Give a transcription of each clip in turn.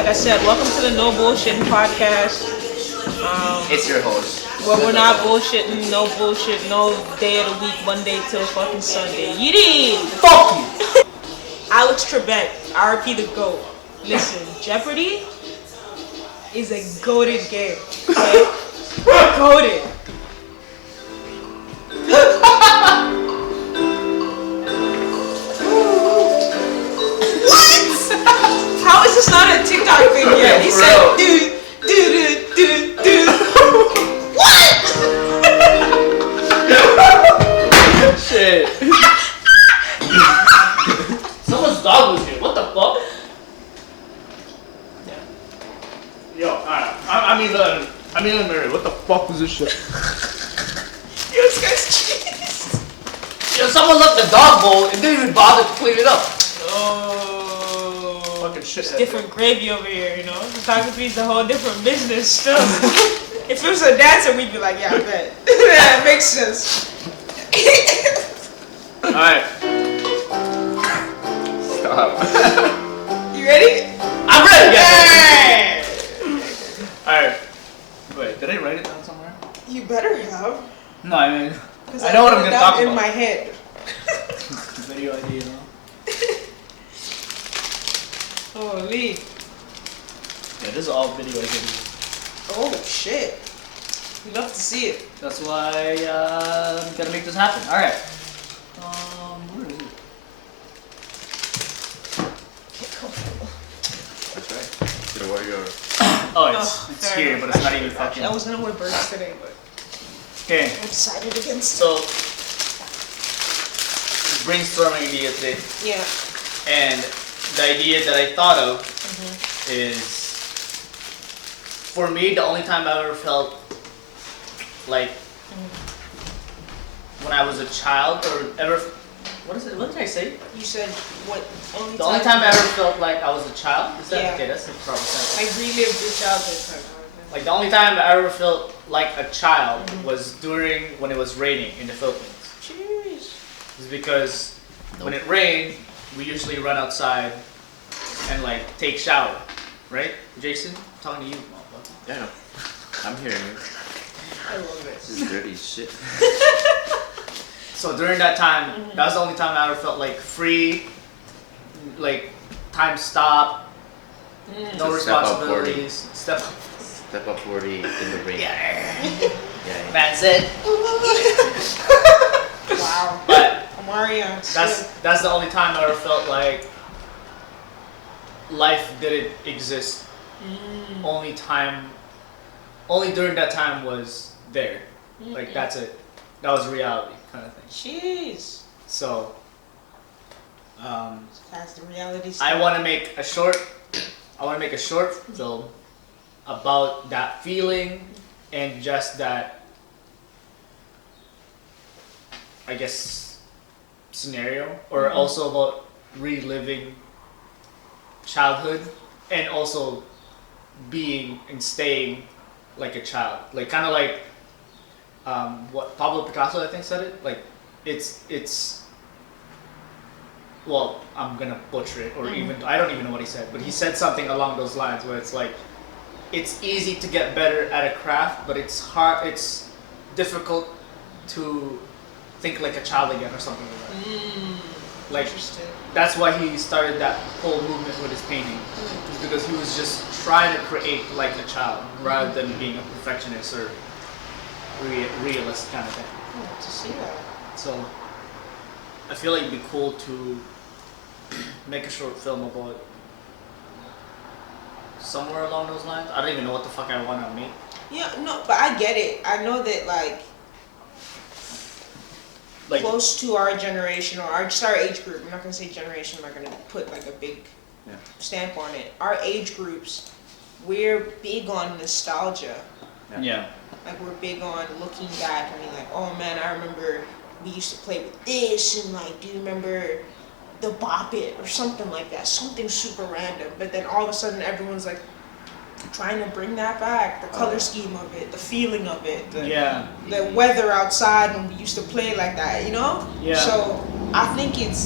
like I said, welcome to the No Bullshitting Podcast. It's your host. Where we're not bullshitting, no bullshit, no day of the week, Monday till fucking Sunday. Yeet! Fuck you! Alex Trebek, RP the GOAT. Listen, Jeopardy is a goated game. Okay? Goated. How is this not a TikTok thing yet? He said, dude. What? Shit. Someone's dog was here. What the fuck? Yeah. Yo, alright. I mean, Mary, what the fuck was this shit? Yo, this guy's cheese. Yo, someone left the dog bowl and didn't even bother to clean it up. Oh. Fucking shit. It's different gravy over here, you know? Photography is a whole different business still. If it was a dancer, we'd be like, yeah, I bet. Yeah, it makes sense. Alright. Stop. You ready? I'm ready, Hey! Alright. Wait, did I write it down somewhere? You better have. No, I mean, 'Cause I know what I'm put it gonna down talk in about. my head. Video idea, no? Holy. Yeah, this is all video ideas. Oh, shit. We'd love to see it. That's why I'm gonna make this happen. Alright. Where is it? Get comfortable. That's right. Get a warrior. Oh, it's fair here, enough. but it's not I even should've fucking. I was gonna wear birds today, but Okay, I decided against it. so brainstorming idea today, Yeah. and the idea that I thought of is, for me, the only time I ever felt like when I was a child, or ever, what is it? What did I say? You said what? The only time I ever felt like I was a child. Is that Yeah. okay? That's the proper sentence. I relived your childhood. Like the only time I ever felt like a child was during when it was raining in the Philippines. Jeez. It's because when it rained, we usually run outside and like take shower, right? Jason, I'm talking to you, motherfucker. Yeah, I'm hearing you. I love it. This is dirty shit. So during that time, that was the only time I ever felt like free, like time stop, no To step up 40. responsibilities, step up. Step up 40 in the rain. Yeah. Yeah. Man said. Wow. But Mario. that's the only time I ever felt like life didn't exist. Only during that time was there. Like that's it. That was reality kind of thing. Jeez. So That's the reality. I want to make a short film about that feeling and just that, I guess, scenario, or also about reliving childhood and also being and staying like a child, like kind of like what Pablo Picasso I think said it, like it's well, I'm gonna butcher it, or even I don't even know what he said, but he said something along those lines where it's like it's easy to get better at a craft, but it's difficult to think like a child again, or something like that. Like Interesting. that's why he started that whole movement with his painting, just because he was just trying to create like a child rather than being a perfectionist or realist kind of thing. I want to see that. So I feel like it'd be cool to make a short film about somewhere along those lines. I don't even know what the fuck I want to make. Yeah, no, but I get it. I know that like close to our generation or just our age group. I'm not gonna say generation. I'm not gonna put like a big stamp on it. Our age groups, we're big on nostalgia. Yeah. Like we're big on looking back and being like, oh man, I remember we used to play with this, and like, do you remember the Bop It or something like that? Something super random. But then all of a sudden everyone's like trying to bring that back. The color scheme of it, the feeling of it, the weather outside when we used to play like that, you know? Yeah. So I think it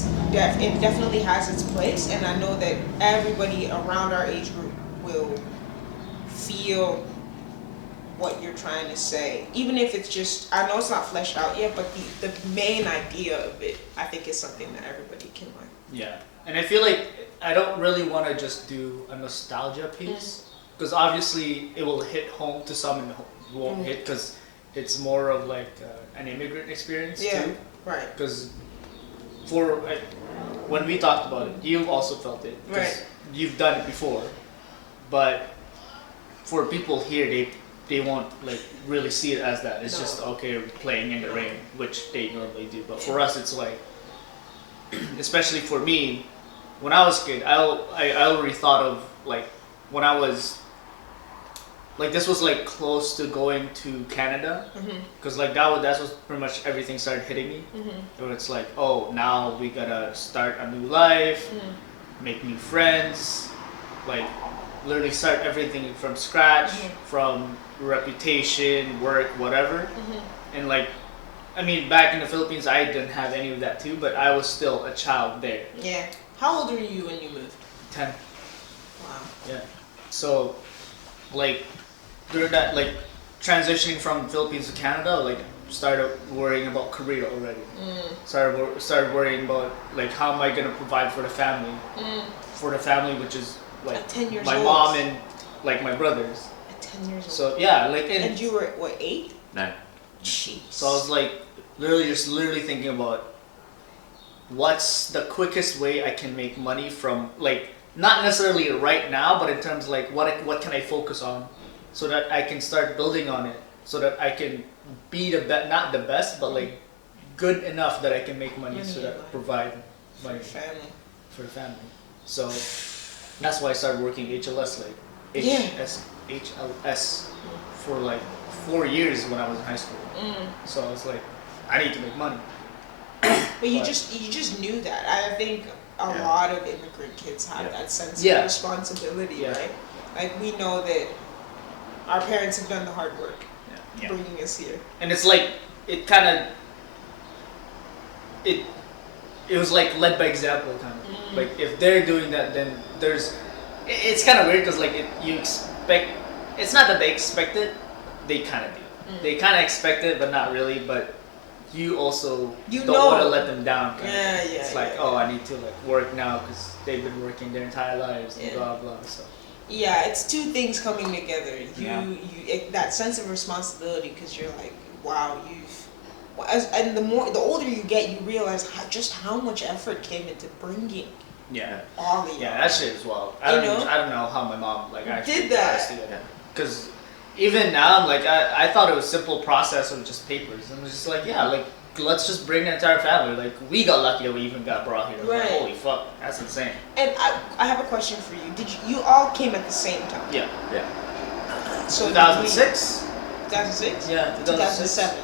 definitely has its place, and I know that everybody around our age group will feel what you're trying to say, even if it's just, I know it's not fleshed out yet, but the main idea of it, I think, is something that everybody can learn. Yeah, and I feel like I don't really want to just do a nostalgia piece because obviously it will hit home to some and won't hit because it's more of like an immigrant experience too. Right. Because when we talked about it, you've also felt it. 'Cause Right. You've done it before, but for people here, they won't like really see it as that. It's No. just okay playing in the rain, which they normally do. But for us, it's like, especially for me, when I was a kid, I already thought of like when I was like this was like close to going to Canada because like that's was pretty much everything started hitting me. So it's like, oh, now we gotta start a new life, make new friends, like literally start everything from scratch, from reputation, work, whatever. And like, I mean, back in the Philippines, I didn't have any of that too, but I was still a child there. Yeah. How old were you when you moved? 10. Wow. Yeah. So, like, during that, like, transitioning from Philippines to Canada, like, started worrying about career already. Started worrying about, like, how am I gonna provide for the family? For the family, which is like At 10 years my old. mom and like my brothers. At 10 years old. So yeah, like And you were, what, 8? 9. Jeez. so I was like literally thinking about what's the quickest way I can make money from, like, not necessarily right now, but in terms of like what can I focus on so that I can start building on it so that I can be not the best, but like good enough that I can make money so that provide For money your family. for the family. So that's why I started working HLS, like Yeah. HLS for like 4 years when I was in high school. So I was like, I need to make money. But you But- just knew that. I think a Yeah. lot of immigrant kids have Yeah. that sense Yeah. of responsibility, Yeah. right? Like, we know that our parents have done the hard work Yeah. bringing us here. And it's like it kind of it was like led by example kind of. Like if they're doing that, then it's kind of weird because like you expect, it's not that they expect it, they kind of do. They kind of expect it, but not really. But you also You don't know. want to let them down. Kinda. Yeah. It's like, oh, I need to like work now because they've been working their entire lives and Yeah. blah blah. So Yeah, it's two things coming together. Yeah. That sense of responsibility, because you're like, wow, and the older you get, you realize just how much effort came into bringing yeah, all of you. yeah, that shit as well. You know? I don't know how my mom like actually Did that. got us together. Because even now, I'm like, I thought it was a simple process of just papers. And it was just like, yeah, like, let's just bring the entire family. Like, we got lucky that we even got brought here. I was like, Right. holy fuck, that's insane. And I have a question for you. You all came at the same time? Yeah. Yeah. So 2006? 2006? Yeah, 2007.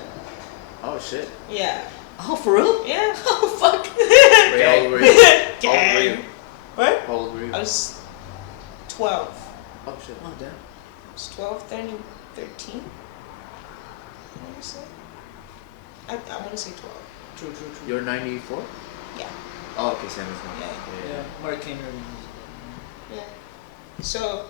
Oh shit. Yeah. Oh, for real? Yeah. Oh, fuck. Wait, how old were you? How old were you? What? How old were you? I was 12. Oh shit. Oh, damn. I was 12, 13. I want to say. I want to say 12. True. You're 94? Yeah. Oh, okay, same as mine. Yeah. Yeah, Mark came here. Yeah. So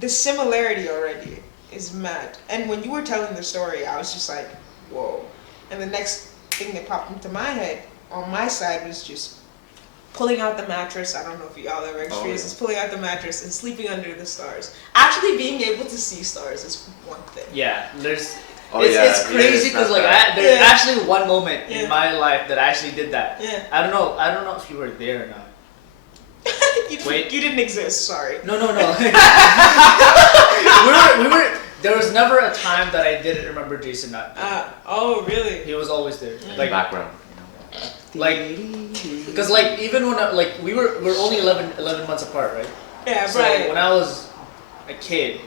the similarity already is mad. And when you were telling the story, I was just like, whoa. And the next thing that popped into my head on my side was just pulling out the mattress. I don't know if y'all ever experienced this, pulling out the mattress and sleeping under the stars. Actually being able to see stars is one thing. Yeah, there's. Oh, it's yeah, crazy it's because not like bad. there's Yeah. actually one moment Yeah. in my life that I actually did that. Yeah. I don't know if you were there or not. Wait. You didn't exist, sorry. No. we were. There was never a time that I didn't remember Jason not. Oh, really? He was always there. Like Like, background, you like, because like even when like we're only 11 months apart, right? Yeah, So right. when I was a kid,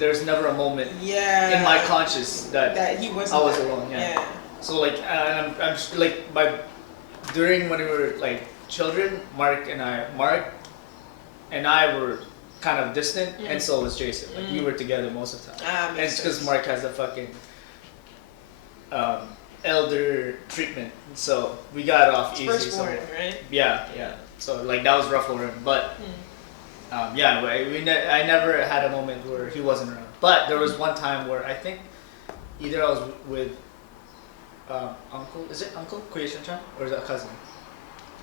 there's never a moment Yeah. in my conscious that he I wasn't was there. alone. Yeah. Yeah. So like, and I'm like during when we were like children, Mark and I were kind of distant, and so was Jason. Like we were together most of the time. And it's because Mark has a fucking elder treatment, so we got off easy. So Firstborn, right? yeah. So like that was rough for him, but Yeah, I never had a moment where he wasn't around. But there was one time where I think either I was with uncle. Is it uncle Kuya-chan, or is that a cousin?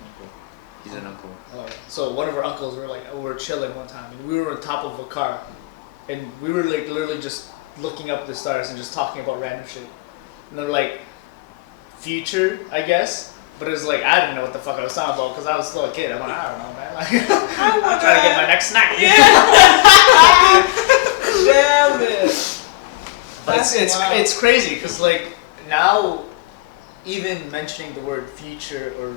Uncle. He's an uncle. So one of our uncles we were chilling one time, and we were on top of a car, and we were like literally just looking up at the stars and just talking about random shit. And they're like, future, I guess. But it was like, I didn't know what the fuck I was talking about because I was still a kid. I'm like, I don't know, man. Like, I'm trying to get my next snack. Damn it. But That's wild. it's crazy because like now, even mentioning the word future or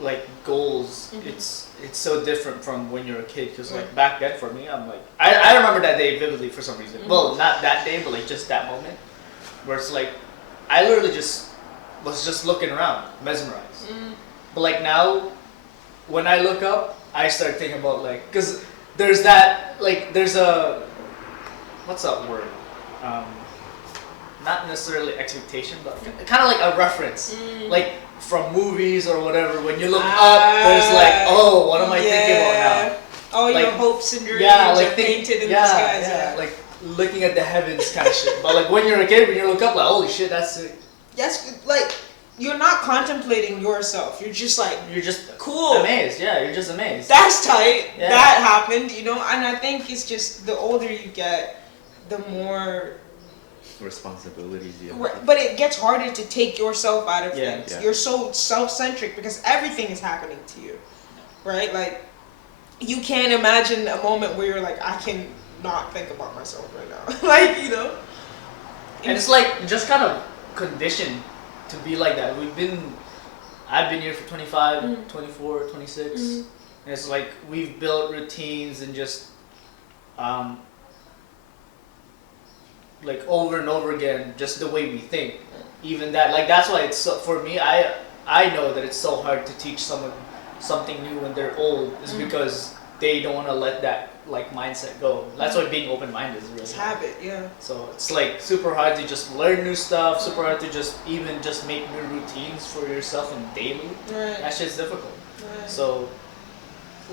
like goals, it's so different from when you're a kid. Because like back then for me, I'm like, I remember that day vividly for some reason. Well, not that day, but like just that moment where it's like I literally was just looking around, mesmerized. But like now, when I look up, I start thinking about like, cause there's that like there's a what's that word? Not necessarily expectation, but kind of like a reference, like from movies or whatever. When you look up, there's like, oh, what am I thinking about now? Oh, like, your hopes and dreams like are painted in the skies. Yeah, like looking at the heavens kind of shit. But like when you're a kid, when you look up, like, holy shit, that's sick. That's like you're not contemplating yourself. You're just like You're just cool. amazed. Yeah, you're just amazed. That's tight. Yeah. That happened, you know. And I think it's just the older you get, the more. Responsibilities, yeah. But it gets harder to take yourself out of Yeah. things. Yeah. You're so self-centric because everything is happening to you, right? Like you can't imagine a moment where you're like, I can not think about myself right now. Like, you know. And it's like just kind of conditioned to be like that. I've been here for 25, 24, 26. And it's like we've built routines and just like over and over again, just the way we think. Even that, like that's why it's so, for me, I know that it's so hard to teach someone something new when they're old is because they don't want to let that like mindset go. That's why being open-minded is really It's hard. habit, yeah. So it's like super hard to just learn new stuff, super hard to just even just make new routines for yourself and daily. Right. That shit's difficult. Right. So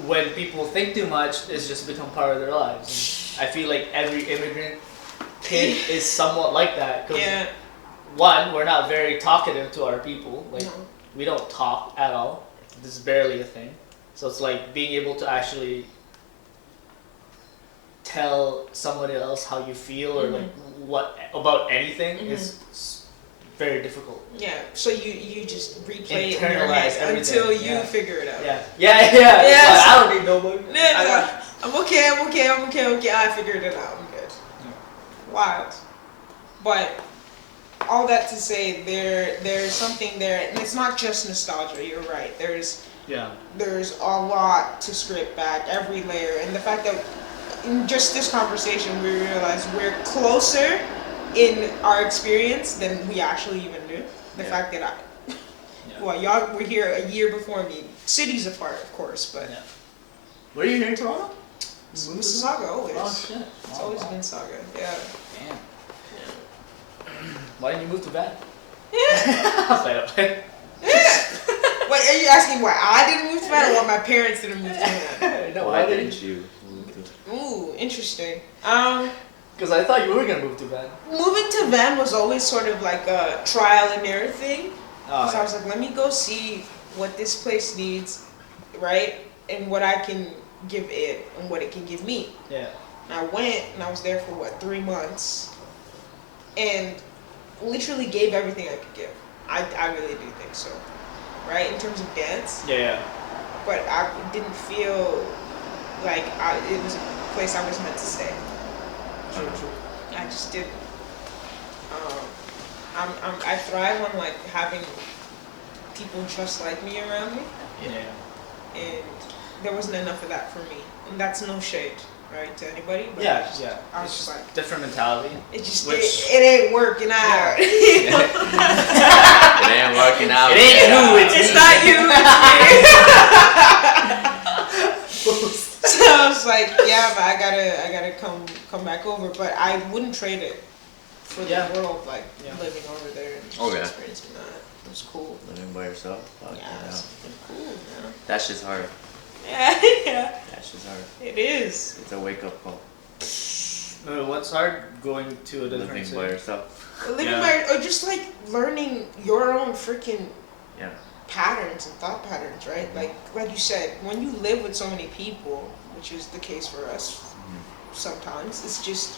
when people think too much, it's just become part of their lives. And I feel like every immigrant kid is somewhat like that. 'Cause Yeah. one, we're not very talkative to our people. Like we don't talk at all. This is barely a thing. So it's like being able to actually tell somebody else how you feel or like what about anything is very difficult. Yeah. So you just replay it in your Internalize head everything, until you yeah. figure it out. Yeah. It's Yes. like, I don't need nobody. Yeah, I'm okay. I figured it out. I'm good. Wild. But all that to say, there's something there, and it's not just nostalgia. You're right. There's a lot to scrape back, every layer, and the fact that in just this conversation we realize we're closer in our experience than we actually even do. The fact that well, y'all were here a year before me, cities apart, of course, but Were you here in Toronto? Saga always. Oh shit. It's always been Saga. Yeah. Damn. Why didn't you move to Vancouver? Yeah. Play up. Wait, are you asking why I didn't move to Van or why my parents didn't move to Van? No, Why didn't you move to? Ooh, interesting. Because I thought you were gonna move to Van. Moving to Van was always sort of like a trial and error thing. Oh, So I was like, let me go see what this place needs, right? And what I can give it and what it can give me. yeah. And I went and I was there for 3 months and literally gave everything I could give. I really do think so. Right? In terms of dance. Yeah. But I didn't feel like it was a place I was meant to stay. True. I just didn't. I thrive on like having people just like me around me, Yeah. and there wasn't enough of that for me. And that's no shade, right, to anybody. But Yeah. I was It's just like, different mentality. it just Which- it ain't working out. It ain't working out. It ain't you, It's not you. It's me. So I was like, yeah, but I gotta come back over. But I wouldn't trade it for the world, like living over there and experiencing that. It was cool. Living by yourself. Fuck, Yeah, you know. it's been cool. Yeah. That shit's hard. Yeah, yeah. That shit's hard. It is. It's a wake up call. What's hard? Going to a different Living city. by yourself. Living Yeah. by, or just like learning your own freaking Yeah. patterns and thought patterns, right? Like you said, when you live with so many people, which is the case for us sometimes, it's just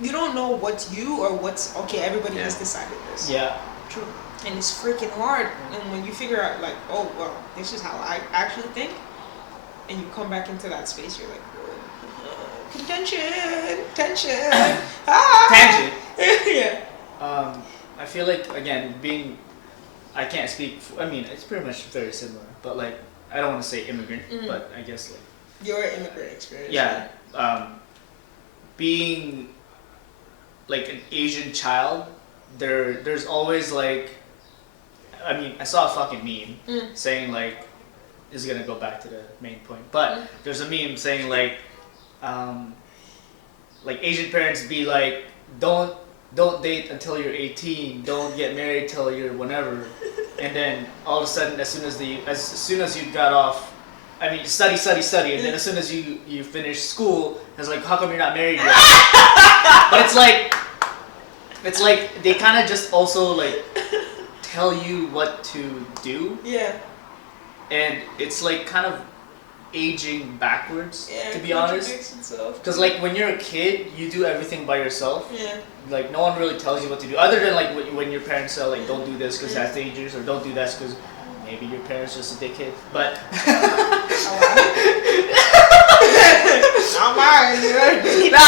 you don't know what's you or what's okay. Everybody has Yeah. decided this. Yeah. True. And it's freaking hard. And when you figure out like, oh well, this is how I actually think, and you come back into that space, you're like, tension. Tangent. Yeah. I feel like again I can't speak. I mean, it's pretty much very similar, but like I don't want to say immigrant, but I guess like Your immigrant experience. yeah, being like an Asian child, there's always like, I mean, I saw a fucking meme saying like, this is gonna go back to the main point, but there's a meme saying like Asian parents be like, don't date until you're 18, don't get married till you're whenever, and then all of a sudden as soon as you got off, I mean study, and then as soon as you finish school, it's like, how come you're not married yet? But it's like they kind of just also like tell you what to do, Yeah. and it's like kind of aging backwards, Yeah. to be honest. Contradicts itself. Because like when you're a kid, you do everything by yourself. Yeah. Like no one really tells you what to do, other than like when your parents say like, don't do this because that's dangerous, or don't do that because maybe your parents just a dickhead. But Not mine. I mean, not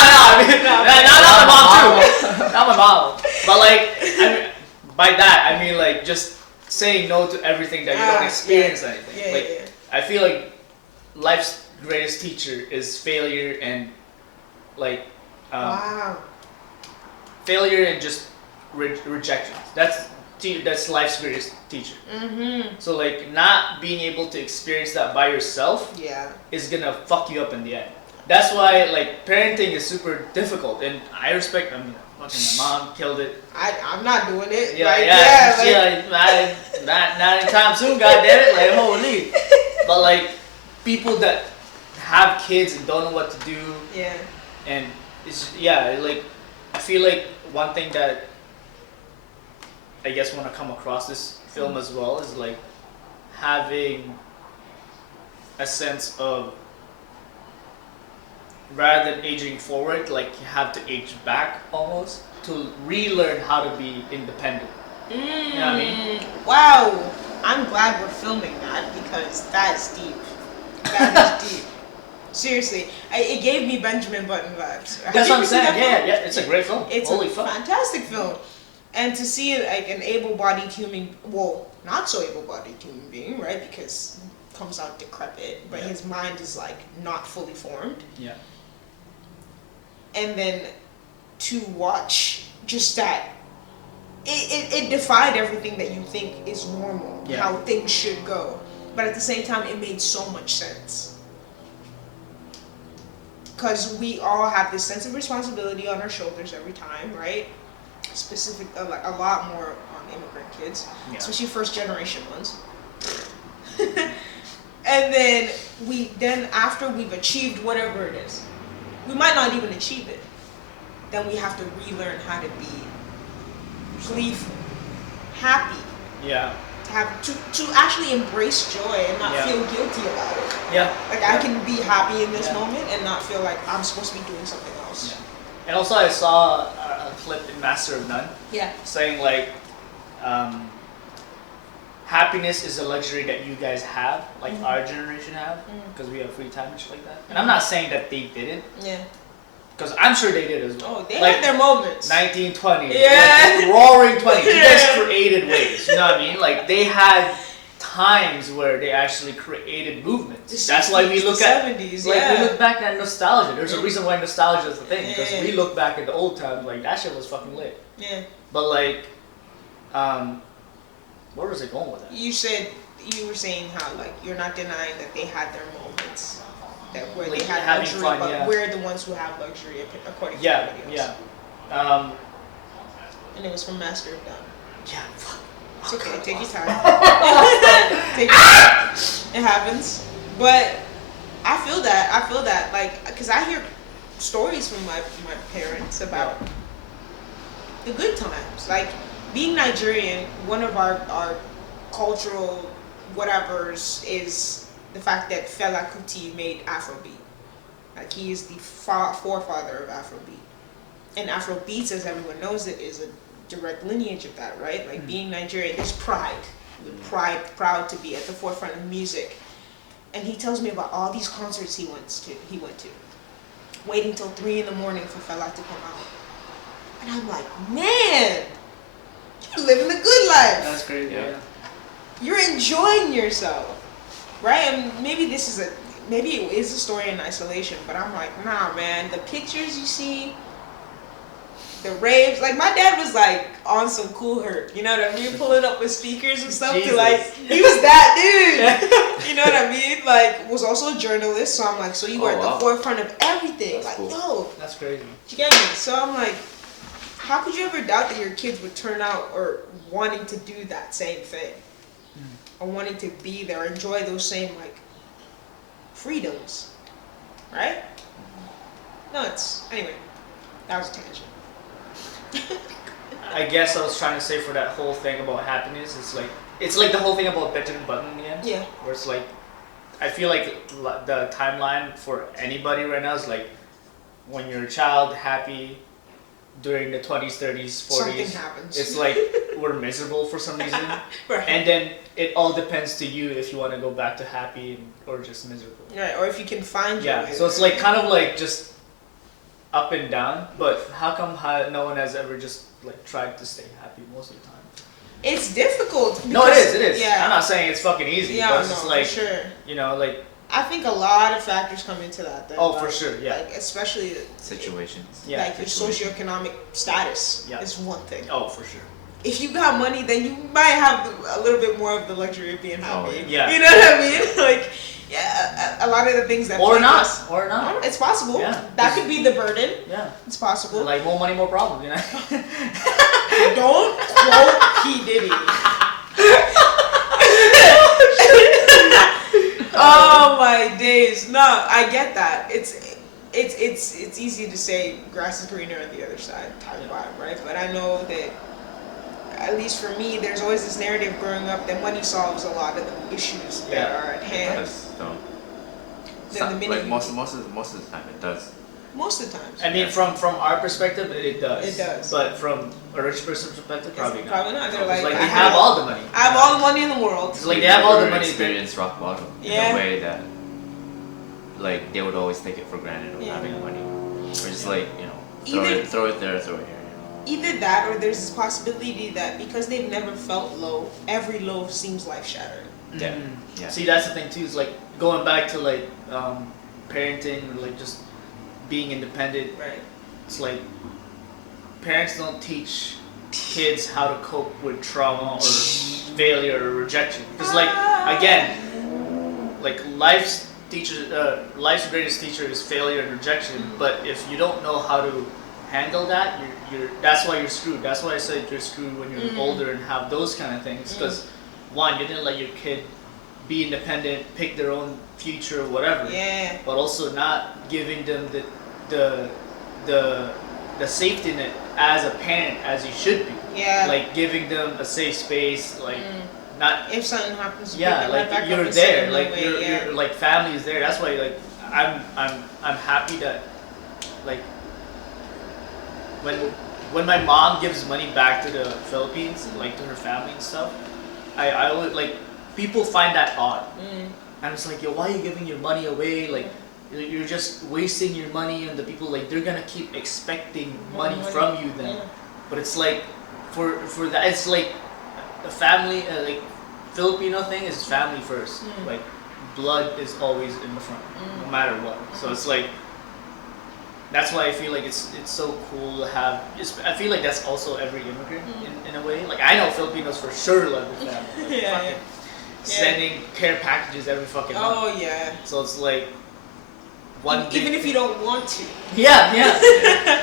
my mom too. Not my mom. But like, I mean, by that I mean like just saying no to everything that you don't experience anything. Yeah, Like yeah. I feel like life's greatest teacher is failure and like Wow. failure and just rejection. That's life's greatest teacher. Mm-hmm. So like not being able to experience that by yourself Yeah. is gonna fuck you up in the end. That's why like parenting is super difficult, and I respect. I mean, fucking my mom killed it. I'm not doing it. Yeah, like, yeah. Not anytime soon. God damn it! Like holy. But like people that have kids and don't know what to do, Yeah. and it's like I feel like one thing that I guess when I come across this film as well is like having a sense of, rather than aging forward, like you have to age back almost to relearn how to be independent. You know what I mean? Wow. I'm glad we're filming that because that's deep. That is deep. Seriously, it gave me Benjamin Button vibes. Have That's you what I'm ever seen saying. that film? Yeah, it's a great film. It's Holy a fuck. fantastic film. And to see like an able-bodied human, well, not so able-bodied human being, right? Because he comes out decrepit, but Yeah. his mind is like not fully formed. Yeah. And then to watch just that, it defied everything that you think is normal, Yeah. how things should go. But at the same time, it made so much sense. Because we all have this sense of responsibility on our shoulders every time, right? Specific, like a lot more on immigrant kids, Yeah. especially first generation ones. And then after we've achieved whatever it is, we might not even achieve it. Then we have to relearn how to be gleeful, happy, Yeah. to actually embrace joy and not Yeah. feel guilty about it. Yeah. Like Yeah. I can be happy in this Yeah. moment and not feel like I'm supposed to be doing something else. Yeah. And also I saw a clip in Master of None Yeah. saying like happiness is a luxury that you guys have, like our generation have, because we have free time and shit like that. And I'm not saying that they didn't, Yeah. because I'm sure they did as well. Oh, they like, had their moments. 1920s, Yeah. like, roaring 20s. You guys Yeah. created waves, you know what I mean? Like they had times where they actually created movements. The That's why we 60s, look the at 70s, like yeah. we look back at nostalgia. There's a reason why nostalgia is the thing, because Yeah. we look back at the old times like that shit was fucking lit. Yeah. But like, where was I going with that? You were saying how like you're not denying that they had their moments, that where Like, they had having luxury, fun, but yeah. we're the ones who have luxury according to Yeah, everybody else. yeah, And it was from Master of None. yeah. Fuck. It's okay, take your time. Take your time. It happens. But I feel that. I feel that. Like, because I hear stories from my parents about the good times. Like, being Nigerian, one of our cultural whatevers is the fact that Fela Kuti made Afrobeat. Like, he is the forefather of Afrobeat. And Afrobeats, as everyone knows it, is a direct lineage of that, right? Like, being Nigerian, there's pride. We're proud to be at the forefront of music. And he tells me about all these concerts he went to. Waiting till 3 in the morning for Fela to come out. And I'm like, man, you're living the good life. That's crazy. Yeah. You're enjoying yourself, right? And maybe it is a story in isolation, but I'm like, nah, man. The pictures you see, the raves. Like, my dad was like on some cool hurt, you know what I mean? Pulling up with speakers and stuff to like, he was that dude. You know what I mean? Like, was also a journalist, so I'm like, so you were at the forefront of everything. That's like, cool. yo, That's crazy. you get me? So I'm like, how could you ever doubt that your kids would turn out or wanting to do that same thing? Or wanting to be there, enjoy those same, like, freedoms. Right? Nuts. Anyway, that was a tangent. I guess I was trying to say for that whole thing about happiness, it's like the whole thing about Benjamin Button again. Yeah. Where it's like, I feel like the timeline for anybody right now is like, when you're a child, happy, during the 20s, 30s, 40s. Something happens. It's like we're miserable for some reason. Right. And then it all depends to you if you want to go back to happy or just miserable. Right, or if you can find your Yeah, way so it's there. like kind of like just up and down, but how come no one has ever just like tried to stay happy most of the time? It's difficult. No, it is. Yeah. I'm not saying it's fucking easy, Yeah, but no, it's just like, for sure. you know, like, I think a lot of factors come into that. oh, like, for sure, yeah. Like, especially Situations. Yeah, like your situation. socioeconomic status Yeah. is one thing. Oh, for sure. If you got money, then you might have a little bit more of the luxury of being happy. yeah. You know what I mean? Like, yeah, a lot of the things that Or plague not. us- Or not. It's possible. Yeah. That could be the burden. Yeah. It's possible. Like, more money, more problems, you know? Don't quote P. Diddy. Oh my days. No, I get that. It's easy to say grass is greener on the other side type vibe, right? But I know that, at least for me, there's always this narrative growing up that money solves a lot of the issues that Yeah. are at hand. Yes, no. Then the minute Like you- most of the time it does. Most of the times. I mean, from our perspective, it does. It does. But from a rich person's perspective, probably not. Probably not. They're It's like, like I they have all the money. I have all the money in the world. It's like they have all the Never money. Experience rock bottom in Yeah. a way that, like, they would always take it for granted of Yeah. having money, or just like, you know, Either- throw it there, throw it here. Either that, or there's this possibility that because they've never felt low, every low seems life shattering. Yeah. Mm. Yeah. See, that's the thing too. Is like going back to like parenting or like just being independent. Right. It's like parents don't teach kids how to cope with trauma or failure or rejection. Because like again, like life's greatest teacher is failure and rejection. But if you don't know how to handle that, you're that's why you're screwed. That's why I said you're screwed when you're older and have those kind of things. Because one, you didn't let your kid be independent, pick their own future or whatever. Yeah. But also not giving them the safety net as a parent as you should be. Yeah. Like giving them a safe space, like not If something happens, yeah, pick it right like back up you're and send there, them like away, you're, yeah. you're like family is there. That's why like I'm happy that like when my mom gives money back to the Philippines, like to her family and stuff, I always like people find that odd. And it's like, yo, why are you giving your money away? Like, you're just wasting your money, and the people like they're gonna keep expecting money from you then. Yeah. But it's like, for that, it's like a family, like Filipino thing is family first. Like, blood is always in the front, no matter what. So it's like, that's why I feel like it's so cool to have. I feel like that's also every immigrant in a way. Like I know Filipinos for sure love their family. Like, Yeah, fucking yeah. sending care packages every fucking month. Oh yeah. So it's like one Even big if you don't want to. yeah.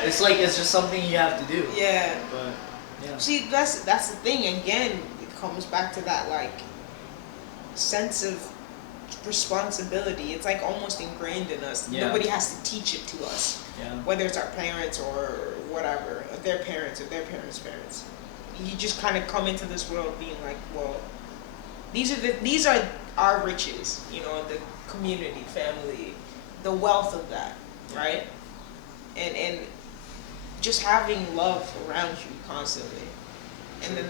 It's like it's just something you have to do. Yeah. But yeah. See, that's the thing. Again, it comes back to that like sense of responsibility. It's like almost ingrained in us. Yeah. Nobody has to teach it to us, Yeah. whether it's our parents or whatever, their parents or their parents' parents. You just kind of come into this world being like, well, these are our riches, you know, the community, family, the wealth of that, right? And just having love around you constantly. And then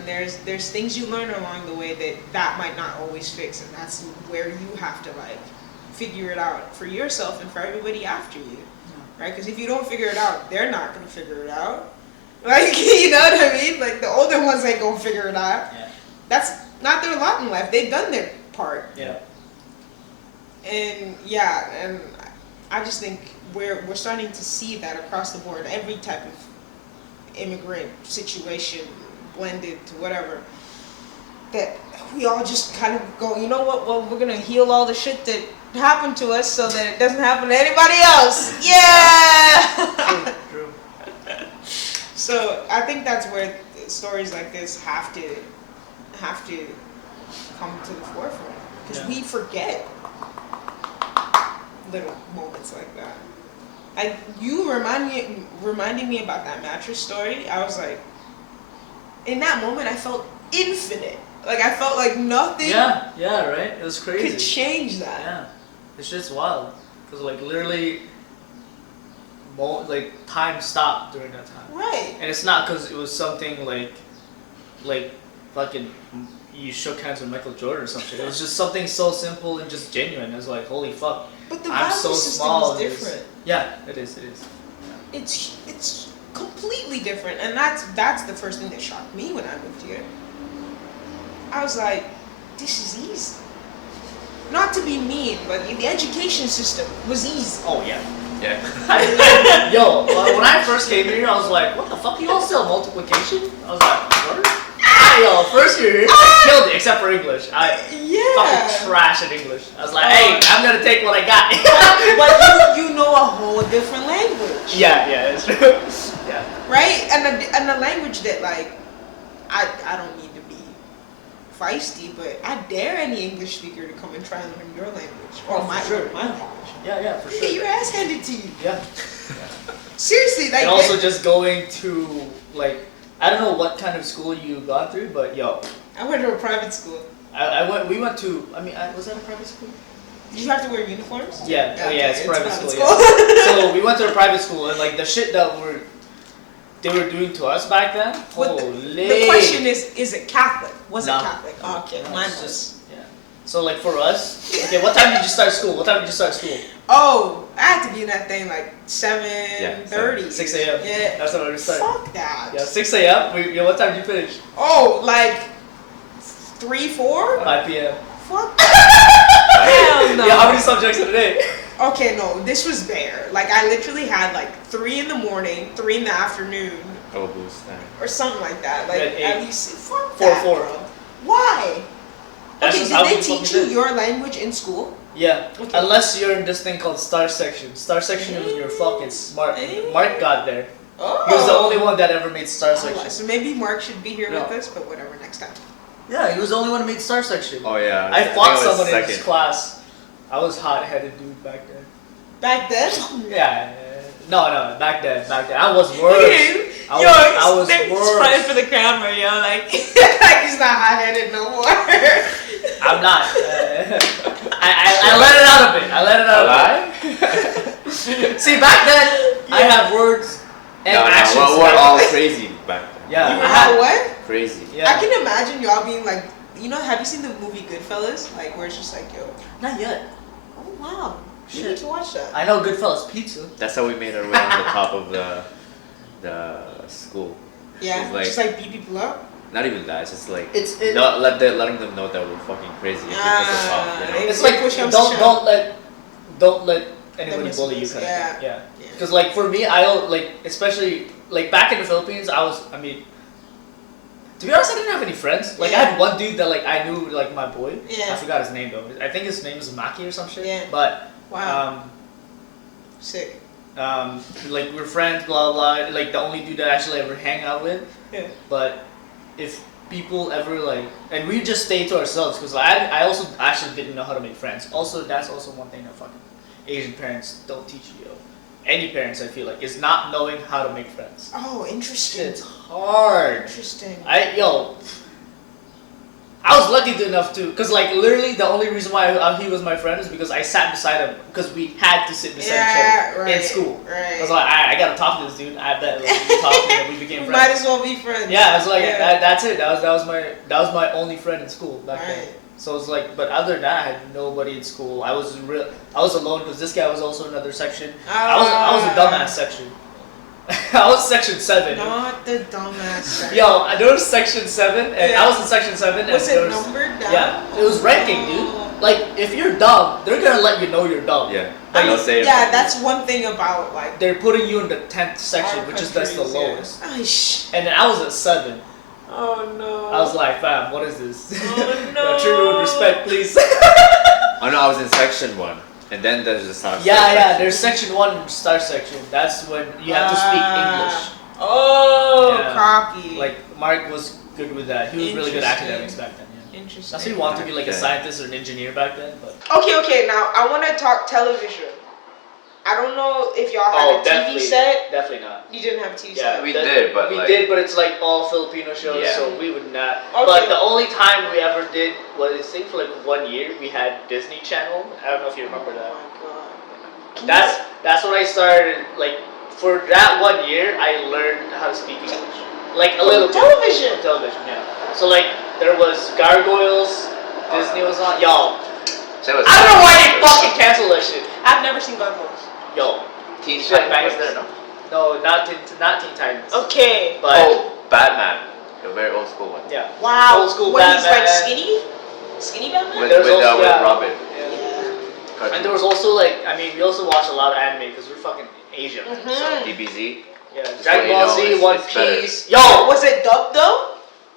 there's things you learn along the way that might not always fix, and that's where you have to like figure it out for yourself and for everybody after you, right? Because if you don't figure it out, they're not gonna figure it out. Like, you know what I mean? Like the older ones ain't gonna figure it out. Yeah. That's not their lot in life. They've done their part. Yeah. And yeah, and I just think we're starting to see that across the board. Every type of immigrant situation, blended to whatever, that we all just kind of go, you know what? Well, we're gonna heal all the shit that happened to us so that it doesn't happen to anybody else. Yeah. True. So I think that's where stories like this have to come to the forefront, because Yeah. we forget little moments like that. Like you reminding me about that mattress story. I was like, in that moment, I felt infinite. Like I felt like nothing Yeah. Yeah. Right. It was crazy. could change that. Yeah, it's just wild, cause like literally, like time stopped during that time, Right. and it's not cause it was something like fucking you shook hands with Michael Jordan or something. It was just something so simple and just genuine. It was like, holy fuck, But the I'm value so system small. is different. Yeah, it is. It is. It's completely different, and that's the first thing that shocked me when I moved here. I was like, this is easy. Not to be mean, but the education system was easy. Oh yeah. Yeah. Yo, when I first came here, I was like, what the fuck? You all sell multiplication? I was like, what? Yo, first year here, I killed it, except for English. I Yeah. fucking trash at English. I was like, hey, I'm gonna take what I got. But you know a whole different language. Yeah, it's true. Yeah. Right? And a language that like I don't need to be feisty, but I dare any English speaker to come and try and learn your language. Or Oh, my for sure. my language. Yeah, for You get sure. your ass handed to you. Yeah. Seriously, like And also just going to, like, I don't know what kind of school you got through, but yo, I went to a private school. we went to, was that a private school? Did you have to wear uniforms? Yeah, it's okay, private school, yeah. So we went to a private school, and like the shit that they were doing to us back then, But holy. the question is it Catholic? Was No. it Catholic? Oh, okay, No, mine it's was. just, yeah. So like for us, okay, what time did you start school? Oh, I had to be in that thing like 7:30. 6 a.m. Yeah. That's when we started. Fuck that. Yeah, 6 a.m. What time did you finish? Oh, like 3, 4? 5 p.m. Fuck that. Hell no. Yeah, how many subjects in a day? Okay, no, this was bare. Like I literally had like 3 in the morning, 3 in the afternoon, Oh, boost time. or something like that. Like You had at 8. least fuck 4, that, 4. bro. Why? That's Okay, just how did they we fucking teach you did. your language in school? Yeah, Okay. unless you're in this thing called Star Section. Star Section is when you're fucking smart. Mark got there. Oh. He was the only one that ever made Star Alright, Section. so maybe Mark should be here No. with us, but whatever, next time. Yeah, he was the only one who made Star Section. Oh yeah. I think fought it was someone in his second. class. I was hot-headed dude back then. Back then? Yeah, no, back then. I was Look worse. at him. I was he's worse. trying for the camera, yo, like, like he's not hot-headed no more. I'm not. I let it out a bit. See, back then, I had words and actions. We're all crazy back then. Yeah. You had what? Crazy. Yeah. I can imagine y'all being like, you know, have you seen the movie Goodfellas? Like, where it's just like, yo, Not yet. oh wow, you Shit. need to watch that. I know Goodfellas Pizza. That's how we made our way on the top of the school. Yeah, It's like- just like beat people up. Not even that. It's just like It's letting them know that we're fucking crazy. It keeps us off, you know? It's like Push ups, don't let anybody Them bully you misses, kind yeah. of thing. Yeah. Yeah. Because like for me, I don't like, especially like back in the Philippines, I mean, to be honest, I didn't have any friends. Like I had one dude that like I knew, like my boy. Yeah. I forgot his name though. I think his name is Maki or some shit. Yeah. But Wow, sick. like we're friends, blah blah. Like the only dude that I actually ever hang out with. Yeah. But if people ever like, and we just stay to ourselves because I also actually didn't know how to make friends. Also, that's also one thing that fucking Asian parents don't teach you. Any parents, I feel like, is not knowing how to make friends. Oh, interesting. It's hard. Interesting. I was lucky enough to, cause like literally the only reason why he was my friend is because I sat beside him because we had to sit beside each other in school. Right. I was like, I gotta talk to this dude. I bet like, we talked and we became friends. Might as well be friends. Yeah, I was like, that's it. That was my only friend in school back then. Right. So it's like, but other than that, I had nobody in school. I was alone because this guy was also in another section. I was a dumbass section. I was section 7. Not the dumbass section. Yo, there was section 7, and Yeah. I was in section 7. Was and it numbered down? Yeah, it was ranking, dude. Like, if you're dumb, they're gonna let you know you're dumb. Yeah. I They'll mean, say it. yeah, that's one thing about like They're putting you in the 10th section, our which is that's the countries, yeah. lowest. Oh, And then I was at 7. Oh no. I was like, fam, what is this? Oh no. Treat me with respect, please. Oh no, I was in section 1, and then there's the star. Yeah, there's section 1 and star section. That's when you have to speak English. Oh, Yeah. copy. Like, Mark was good with that. He was really good at Interesting. academics back then, yeah. Interesting. That's why he wanted to be like a Okay. scientist or an engineer back then, but... Okay, now I want to talk television. I don't know if y'all had a TV set. Definitely not. You didn't have a TV Yeah, set. We did, but we like- did, but it's like all Filipino shows, Yeah. so we would not. Okay. But the only time we ever did was, I think, for like 1 year, we had Disney Channel. I don't know if you remember that. Oh my god. That's when I started. Like for that 1 year, I learned how to speak English, like a little bit. television. From television, yeah. So like there was Gargoyles. Disney was on. Yo, That was I don't know why they fucking canceled that shit. I've never seen Gargoyles. Yo, Teen shit Titans back was there, then. no? No, not Teen Titans. Okay. But Oh, Batman, the very old school one. yeah. Wow. Old school when he's like Batman. skinny Batman. With, There's with, also- with yeah. Robin. Yeah. Yeah. Cartoon. And there was also like, I mean, we also watched a lot of anime because we're fucking Asian. Mhm. So DBZ. yeah, Just Dragon let you Ball know, Z, it's- One it's better. Piece. Yo, Was it dubbed though?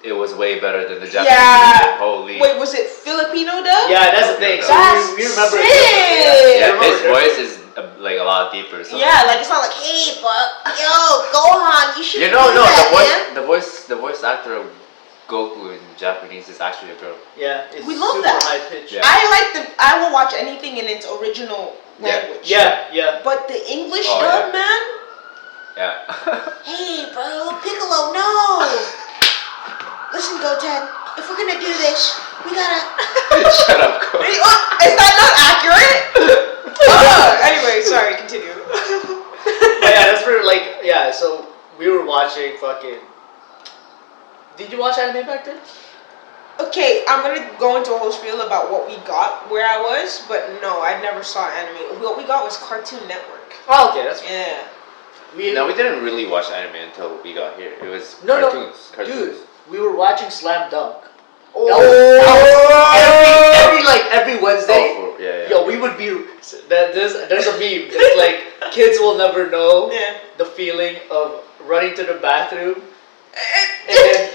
It was way better than the Japanese Yeah. version. Holy. Wait, was it Filipino dubbed? yeah, that's the thing. So That's we remember. sick. Yeah, remember his it. voice is like a lot deeper. So. Yeah, like it's not like, hey, but yo, Gohan, you should You do know, no, that, man. the voice actor of Goku in Japanese is actually a girl. Yeah, it's We love super that. high pitched. Yeah. I will watch anything in its original Yeah. language. Yeah. But the English Oh, dub, yeah. man. Yeah. Hey, bro, Piccolo, no. Listen, Goten, if we're gonna do this, we gotta. Shut up, Goku. Is that not accurate? Anyway, sorry, continue. But yeah, that's for like, yeah, so we were watching fucking. Did you watch anime back then? Okay, I'm gonna go into a whole spiel about what we got where I was, but no, I never saw anime. What we got was Cartoon Network. Oh, okay, that's Yeah. No, we didn't really watch anime until we got here. It was No, cartoons. Dude, we were watching Slam Dunk. Oh. Every Wednesday. Oh, yeah. Yo, we would be. There's a meme. It's like kids will never know Yeah. the feeling of running to the bathroom and then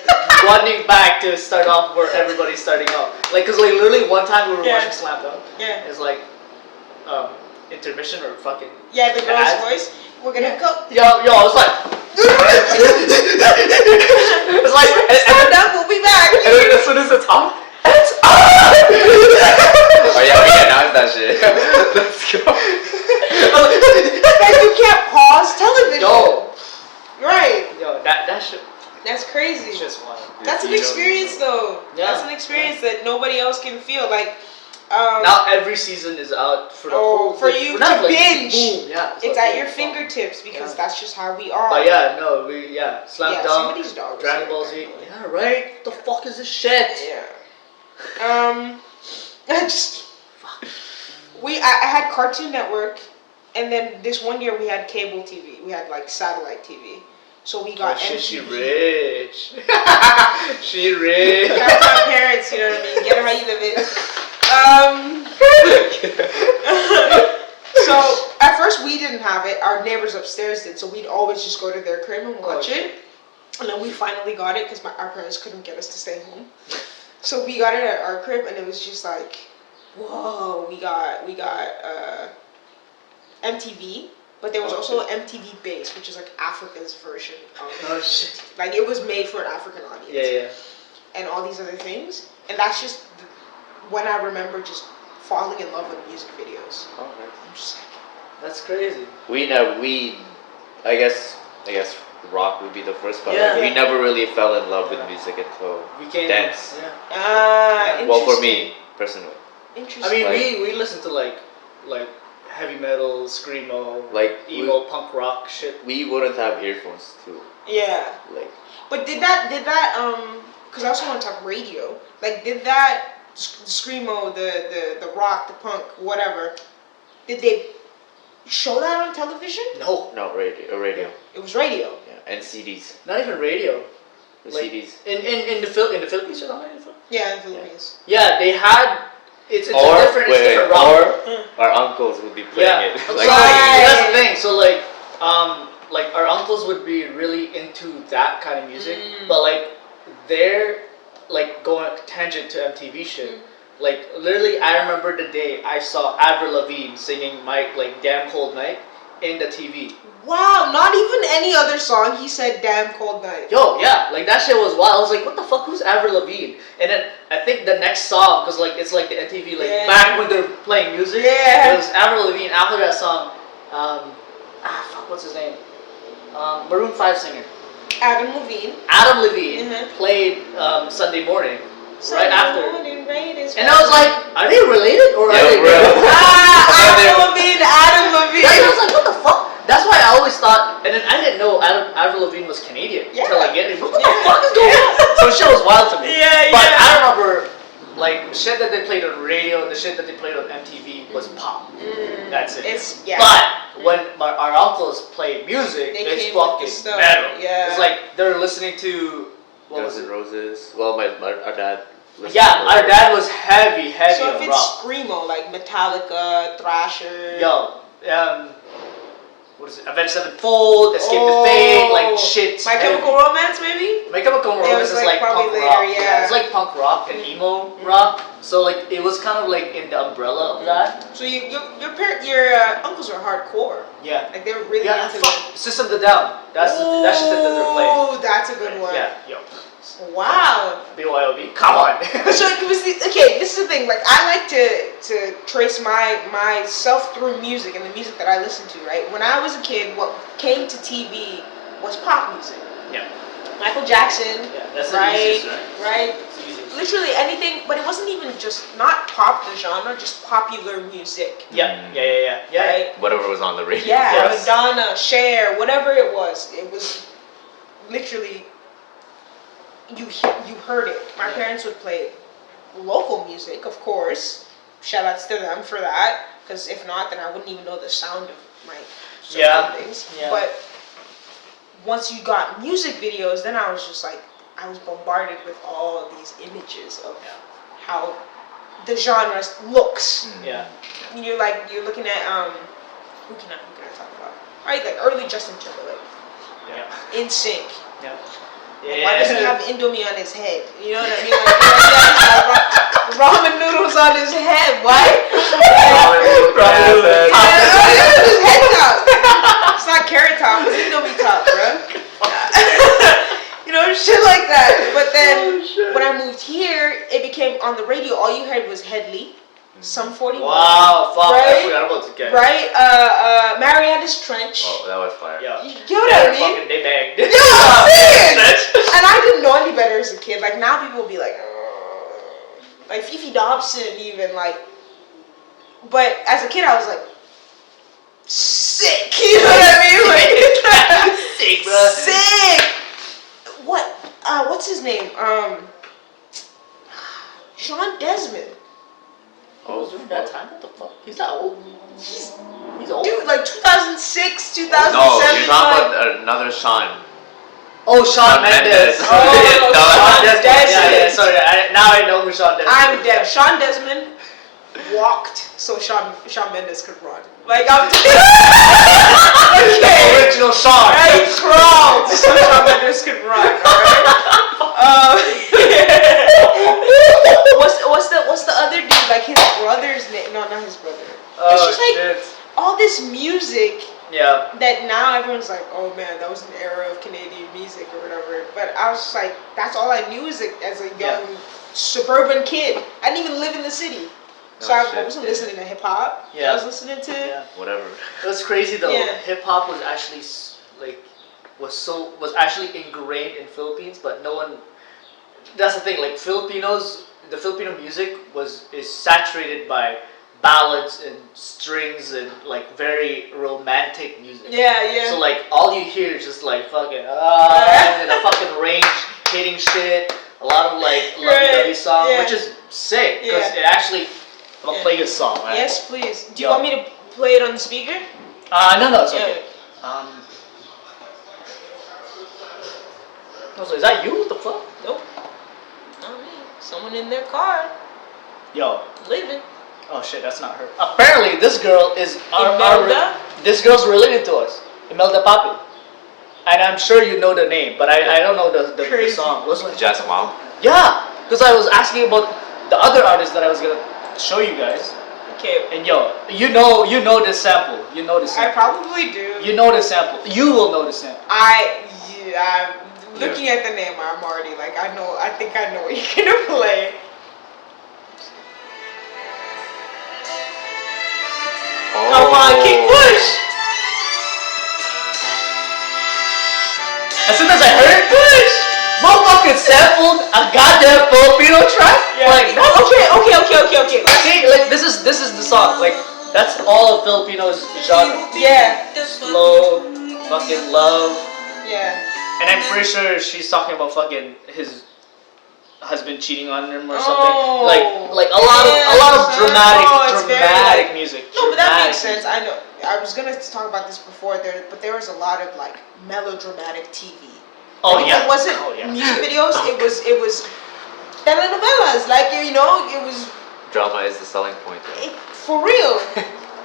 running back to start off where everybody's starting off. Like, cause like literally one time we were Yeah. watching Slam Dunk. Yeah. It's like intermission or fucking. Yeah, the girl's Ads. voice. We're gonna go. Yo, it's like. It's like. Stand up, we'll be back. And then as soon as it's on, it's on! Oh yeah, we announced that shit. Let's go. Like you can't pause television. Yo, Right. that shit. That's crazy. It's just wild. That's an You know- experience though. Yeah. That's an experience that nobody else can feel. Like, Now every season is out for the whole. for you to Netflix. binge. Boom, yeah. it's like, at your boom, fingertips because Yeah. that's just how we are. But yeah, no, Slam Yeah, Dunk, somebody's dog was Dragon there. Ball Z. Yeah, right. What the fuck is this shit? Yeah. I just I had Cartoon Network, and then this one year we had cable TV. We had like satellite TV. So we got Oh shit, MTV. she rich. She rich. That's my parents, you know what I mean? Get them how you live it. So at first we didn't have it. Our neighbors upstairs did. So we'd always just go to their crib and watch Oh, it. And then we finally got it because our parents couldn't get us to stay home. So we got it at our crib, and it was just like, whoa. We got MTV, but there was also MTV Base, which is like Africa's version of Oh shit. like it was made for an African audience. Yeah. and all these other things, and that's just when I remember just falling in love with music videos. Oh, nice. I'm just like, That's crazy. I guess rock would be the first, but Yeah. like, we never really fell in love with music until We came. dance. Yeah. Well, for interesting. me personally, Interesting. I mean, Like- we listen to like heavy metal, screamo, like emo, punk rock shit. we wouldn't have earphones too. yeah. Like But did that because I also want to talk radio. Like, did that screamo, the rock, the punk, whatever? Did they show that on television? No, no radio, It was radio. yeah, and CDs, not even radio. the Like, CDs. In the Philippines or something. Yeah, in the Philippines. Yeah, they had. It's a Or different. It's wait, different rock. or our uncles would be playing Yeah. it. So, Like, Right. that's the thing. So like our uncles would be really into that kind of music, but like they're like going tangent to MTV shit. Like literally, I remember the day I saw Avril Lavigne singing "My like Damn Cold Night" in the TV. Wow, not even any other song. He said "Damn Cold Night." Yo, yeah, like that shit was wild. I was like, what the fuck? Who's Avril Lavigne? And then I think the next song, cause like it's like the MTV like Yeah. back when they're playing music. Yeah. It was Avril Lavigne. After that song, fuck, what's his name? Maroon 5 singer. Adam Levine. Adam Levine Mhm. played Sunday Morning right after. Morning rain is And I was like, are they related or are Yeah, they bro. Adam Levine, Adam Levine. Like, I was like, what the fuck? That's why I always thought, and then I didn't know Avril Lavigne was Canadian Yeah. until I get it. What the Yeah. fuck is going on? So shit was wild to me. Yeah, But yeah. I remember, like, shit that they played on radio, the shit that they played on MTV was pop. That's it. It's yeah. But when our uncles played music, They it's came with the fucking stuff, metal. yeah. It's like they're listening to what Guns was N' it? Roses. Well, our dad. listened Yeah, to our it. dad was heavy so if on it's rock. screamo, like Metallica, Thrasher. Yo, what is it? Avenged Sevenfold, Escape the Fate, like shit. My Chemical Romance, maybe. My Chemical It Romance was, is like, like punk probably rock. later, yeah. It's like punk rock and emo rock. So like it was kind of like in the umbrella of that. So your uncles are hardcore. Yeah. Like they were really Yeah, into fuck. System of the Down. That's shit that they're playing. Oh, that's a good one. Yeah, yo. Wow. BYOB. Come on. So it was okay. This is the thing. Like I like to trace myself through music and the music that I listen to. Right. When I was a kid, what came to TV was pop music. Yeah. Michael Jackson. Yeah, that's right. the easiest, right? Right. It's the easiest. Literally anything, but it wasn't even just not pop the genre, just popular music. Yeah. Right. Whatever was on the radio. Yeah, Yes. Madonna, Cher, whatever it was literally you heard it. My Yeah. parents would play local music, of course. Shout outs to them for that, because if not, then I wouldn't even know the sound of my surroundings. Yeah. But once you got music videos, then I was just like, I was bombarded with all of these images of how the genre looks. Yeah. You're looking at who can I talk about? Right, like early Justin Timberlake, Yeah. In Sync. Yeah. Like, why does he have Indomie on his head? You know what I mean? Like, he has ramen noodles on his head. Why? His head top. It's not carrot top. It's Indomie top, bro. You know, shit like that. But then when I moved here, it became on the radio. All you heard was Headley, Sum 41. Wow, fuck, I Right? forgot about this guy. Right? Mariana's Trench. Oh, that was fire. Yeah. You know what I mean? Fucking, they banged. Yeah, I'm saying. And I didn't know any better as a kid. Like now people will be like, like Fifi Dobson even like. But as a kid I was like, sick. You know what I mean? Like, Sick, bro. sick. What? What's his name? Sean Desmond. Oh, during that time? What the fuck? He's not old. He's old. Dude, like 2006, 2007. No, you're talking like, about another Sean. Oh, Shawn Mendes. Mendes. Oh, Shawn Desmond. Desmond. Yeah, sorry. Now I know who Shawn Desmond I'm is. dead. Sean Desmond walked so Sean Mendes could run. Like I'm The original Shawn. I crawled so Sean Mendes could run. Alright. What's the other dude? Like his brother's name? No, not his brother. It's just like shit. all this music. Yeah. Yeah. that now everyone's like, oh man, that was an era of Canadian music or whatever. But I was just like, that's all I knew as a young suburban kid. I didn't even live in the city. So I wasn't listening to hip hop. Yeah. I was listening to Whatever. It was crazy though. Yeah. Hip hop was actually was actually ingrained in Philippines, but no one. That's the thing. Like the Filipino music is saturated by ballads and strings and like very romantic music. yeah. So like all you hear is just like fucking and a fucking range hitting shit. A lot of like lovey-dovey song, Yeah. which is sick because Yeah. it actually. I'm gonna play you a song, right? Yes, please. Do you Yo. want me to play it on the speaker? No, it's okay. I was like, is that you? What the fuck? Nope. Not me. Someone in their car Yo. living. Oh shit, that's not her. Apparently, this girl is Imelda? this girl's related to us, Imelda Papi. And I'm sure you know the name, but I don't know the Crazy. song. What's like? Jazz mom. Yeah, because I was asking about the other artist that I was gonna show you guys. Okay. And yo, you know this sample. You know this I sample. probably do. You know the sample. You will know the sample. I'm looking at the name. I'm already like, I think I know what you're gonna play. Come on, keep push. As soon as I heard push, motherfucking sampled a goddamn Filipino track. Like that's Okay. see, like this is the song. Like that's all of Filipino's genre. Yeah. Slow, fucking love. Yeah. And I'm pretty sure she's talking about fucking his husband cheating on him or Oh, something. Like a lot of it's very, dramatic like- music. No, but that Dramatic makes sense. music. I know. I was gonna talk about this before but there was a lot of like melodramatic TV. Oh Like, yeah. It wasn't Oh, yeah. music videos. It was telenovelas. Like it was Drama is the selling point. for real.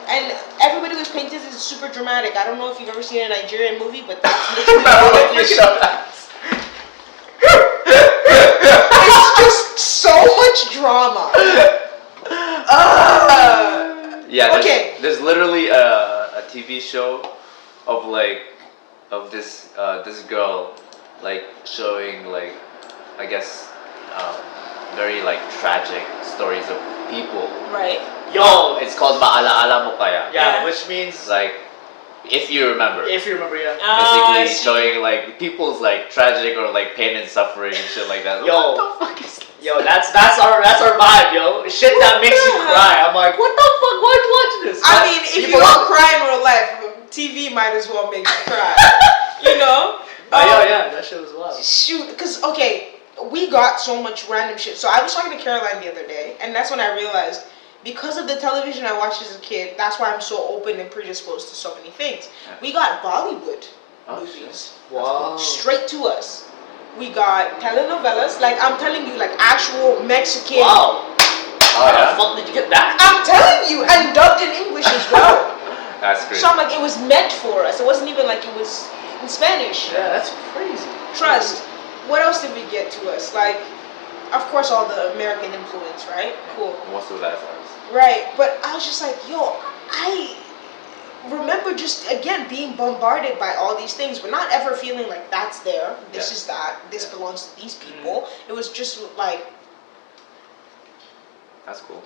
And everybody was painted as super dramatic. I don't know if you've ever seen a Nigerian movie, but that's literally all it You freaking- shut up. It's just so much drama. Yeah. There's, Okay. There's literally a TV show of this girl like showing like I guess very like tragic stories of people. Right. Yo, It's called Maalaala Mo Kaya. yeah, Yeah. which means Like if you remember. if you remember, yeah. Basically I see. showing like people's like tragic or like pain and suffering and shit like that. Yo. What the fuck is this? Yo, that's our vibe, yo. Shit that makes you the cry. I'm like, what the fuck? Why you watching this? I But mean, if you people don't love it. cry in real life, TV might as well make you cry. You know? Yeah, that shit was wild. Shoot, because, okay, we got so much random shit. So I was talking to Caroline the other day, and that's when I realized, because of the television I watched as a kid, that's why I'm so open and predisposed to so many things. We got Bollywood Oh, movies Wow. straight to us. We got telenovelas, like I'm telling you, like actual Mexican. Wow. How the yeah? fuck did you get that? I'm telling you, and dubbed in English as well. That's great. So I'm like, it was meant for us. It wasn't even like it was in Spanish. Yeah, that's crazy. Trust. What else did we get to us? Like, of course, all the American influence, right? Cool. Most of that's ours. Right. But I was just like, yo, I remember just, again, being bombarded by all these things, but not ever feeling like that's there. This Yeah. is that. This belongs to these people. It was just like, That's cool.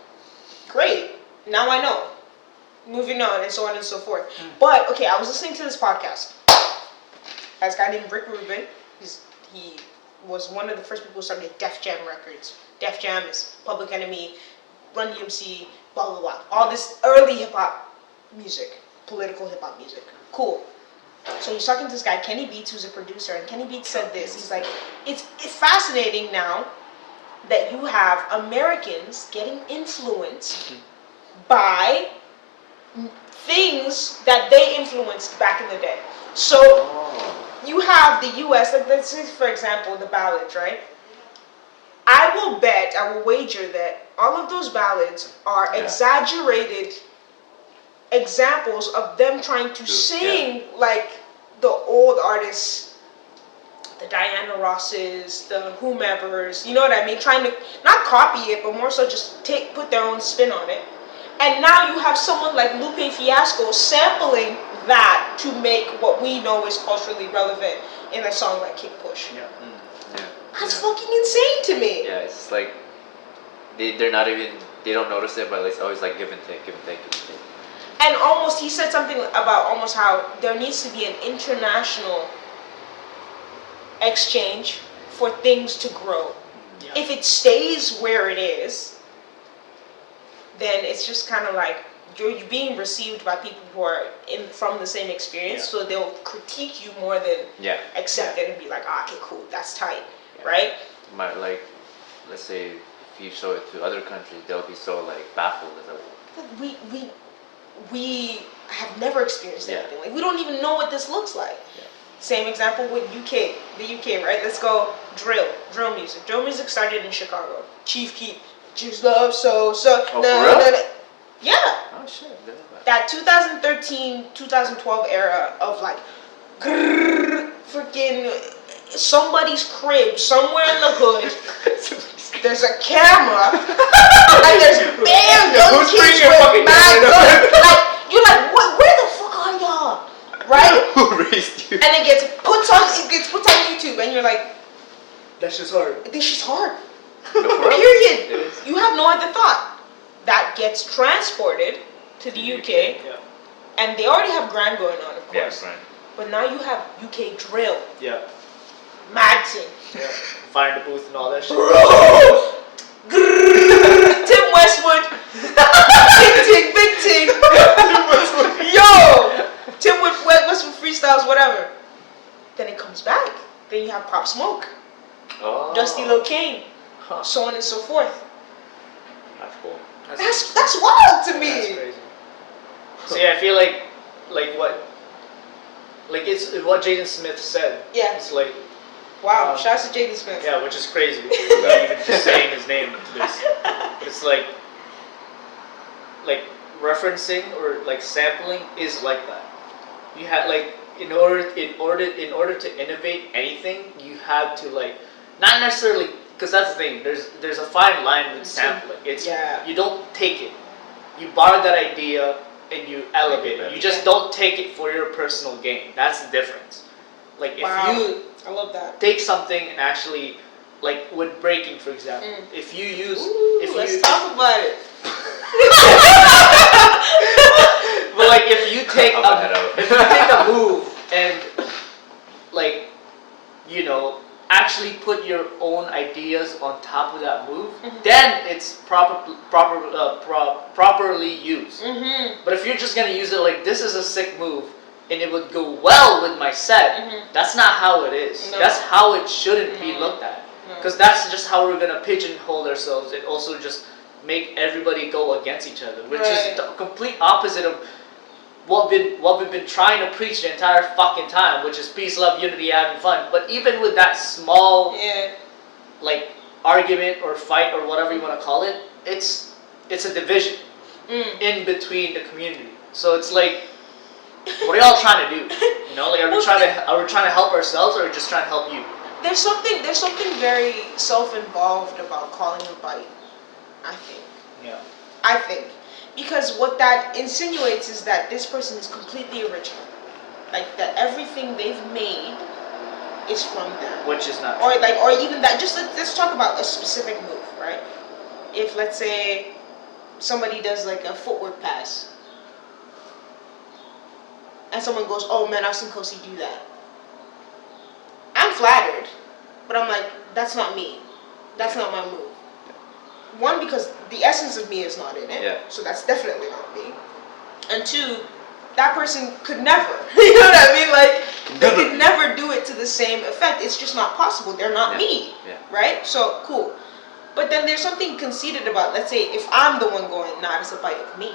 great. Now I know. Moving on, and so on and so forth. But okay, I was listening to this podcast. This guy named Rick Rubin. He was one of the first people who started Def Jam Records. Def Jam is Public Enemy, Run DMC, blah blah blah. All this early hip hop music, political hip hop music. Cool. So he's talking to this guy, Kenny Beats, who's a producer, and Kenny Beats said this. He's like, it's fascinating now that you have Americans getting influenced by things that they influenced back in the day. So Oh. you have the U.S., like let's say for example the ballads, right? I will wager that all of those ballads are Yeah. exaggerated examples of them trying to sing like the old artists, the Diana Rosses, the whomevers, you know what I mean? Trying to not copy it, but more so just put their own spin on it. And now you have someone like Lupe Fiasco sampling that to make what we know is culturally relevant in a song like King Push. Yeah. Yeah. That's fucking insane to me. Yeah, it's just like they're not even, they don't notice it, but it's always like give and take, give and take, give and take. And almost, he said something about almost how there needs to be an international exchange for things to grow. Yeah. If it stays where it is, then it's just kind of like you're being received by people who are from the same experience, so they'll critique you more than accept it and be like, okay, cool, that's tight, right? Like, let's say if you show it to other countries, they'll be so like baffled. We have never experienced Yeah. anything. Like, we don't even know what this looks like. Yeah. Same example with the UK, right? Let's go drill music. Drill music started in Chicago. Chief Keef, just love so. Oh, for real? Yeah. Oh shit. That 2013, 2012 era of like, freaking somebody's crib somewhere in the hood. There's a camera, and there's bare young kids with mad guns. Like, you're like, what? Where the fuck are y'all? Right? Who raised you? And it gets put on YouTube, and you're like, That's just hard. this shit's hard. No, for real? Period. It is. You have no other thought. That gets transported to the UK, Yeah. and they already have grime going on, of Yeah, course. right. But now you have UK drill, Yeah. mad thing. Yeah. Find the booth and all that shit. Bro! Tim Westwood. Big ting. Yo! Tim Westwood freestyles, whatever. Then it comes back. Then you have Pop Smoke, Oh. Dusty Lil Kane, Huh. so on and so forth. That's cool. That's wild to me. That's crazy. See, I feel like it's what Jaden Smith said. Yeah. It's like, Wow. Shouts to Jaden Smith. yeah, which is crazy. Even just saying his name to this. But it's like referencing or like sampling is like that. You had like in order to innovate anything, you have to like not necessarily, because that's the thing. There's a fine line with sampling. It's you don't take it. You borrow that idea and you elevate it. You just don't take it for your personal gain. That's the difference. Like if you I love that. take something and actually, like with breaking, for example, if you use, Let's talk about it. but like if you take a move and like, you know, actually put your own ideas on top of that move, then it's properly used. But if you're just gonna use it like this is a sick move and it would go well with my set, that's not how it is. No. That's how it shouldn't be looked at. Because that's just how we're gonna pigeonhole ourselves and also just make everybody go against each other, which is the complete opposite of what we've been trying to preach the entire fucking time, which is peace, love, unity, having fun. But even with that small like argument or fight or whatever you want to call it, it's a division in between the community. So it's like, what are y'all trying to do? You know, like are we trying to help ourselves or are we just trying to help you? There's something very self-involved about calling a bite, I think. Yeah. I think. Because what that insinuates is that this person is completely original. Like that everything they've made is from them. Which is not Or even that, just let's talk about a specific move, right? If let's say somebody does like a footwork pass and someone goes, oh man, I've seen Kosi do that. I'm flattered, but I'm like, that's not me. That's not my move. One, because the essence of me is not in it, so that's definitely not me. And two, that person could never, you know what I mean? Like, they could never do it to the same effect. It's just not possible. They're not me, right? So, cool. But then there's something conceited about, let's say, if I'm the one going, nah, it's a bite of me.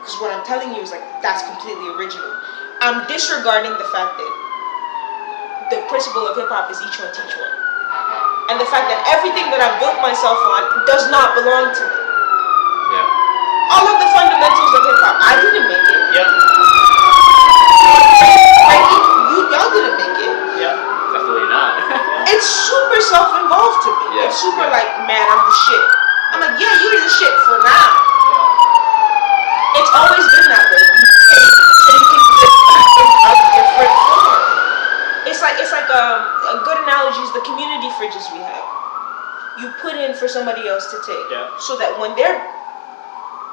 Because what I'm telling you is like, that's completely original. I'm disregarding the fact that the principle of hip-hop is each one teach one. And the fact that everything that I built myself on does not belong to me. Yeah. All of the fundamentals of hip-hop, I didn't make it. Yep. Y'all didn't make it. Yep. Definitely not. It's super self-involved to me. Yeah. It's super like, man, I'm the shit. I'm like, yeah, you're the shit for now. It's always been that way. You take fridges we have, you put in for somebody else to take. Yeah. So that when they're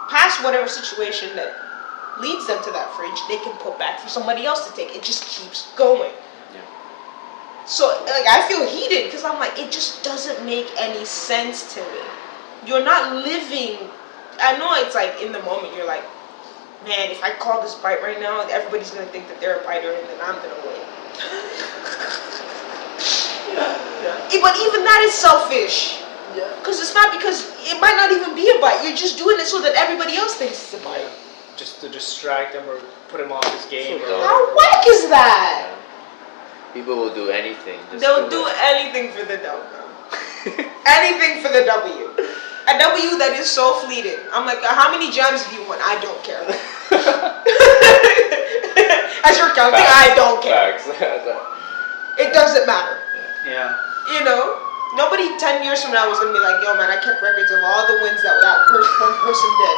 past whatever situation that leads them to that fridge, they can put back for somebody else to take. It just keeps going. Yeah. So like I feel heated because I'm like, it just doesn't make any sense to me. You're not living. I know it's like in the moment you're like, man, if I call this bite right now, everybody's gonna think that they're a biter and then I'm gonna win. But even that is selfish. Yeah. Because it's not, because it might not even be a bite. You're just doing it so that everybody else thinks it's a bite. Just to distract him or put him off his game. So Or, How whack is that? People will do anything. Just They'll to do win. anything for the W. Anything for the W. A W that is so fleeting. I'm like, how many gems have you won? I don't care. As you're counting, I don't care. Facts. It doesn't matter. yeah. You know? Nobody 10 years from now is going to be like, yo man, I kept records of all the wins that one person did.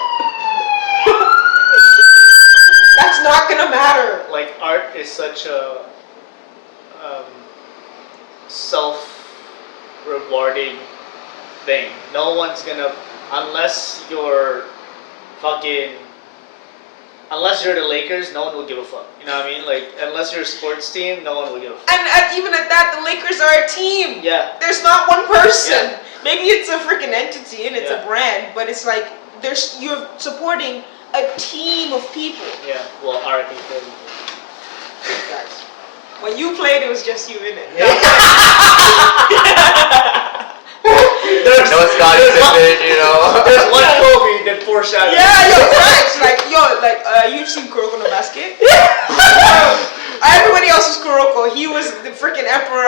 That's not going to matter. Like art is such a self-rewarding thing. No one's gonna, unless you're unless you're the Lakers, no one will give a fuck. You know what I mean? Like, unless you're a sports team, no one will give a fuck. And even at that, the Lakers are a team. Yeah. There's not one person. Yeah. Maybe it's a freaking entity and it's Yeah. a brand, but it's like you're supporting a team of people. Yeah. Well, art is very. Guys, when you played, it was just you in it. There's, No Scottie there's one- Pippen, you know. There's one Kobe that foreshadowed. Yeah, yo, facts. Like, you've seen Kuroko no Basket? Everybody else was Kuroko. He was the freaking emperor.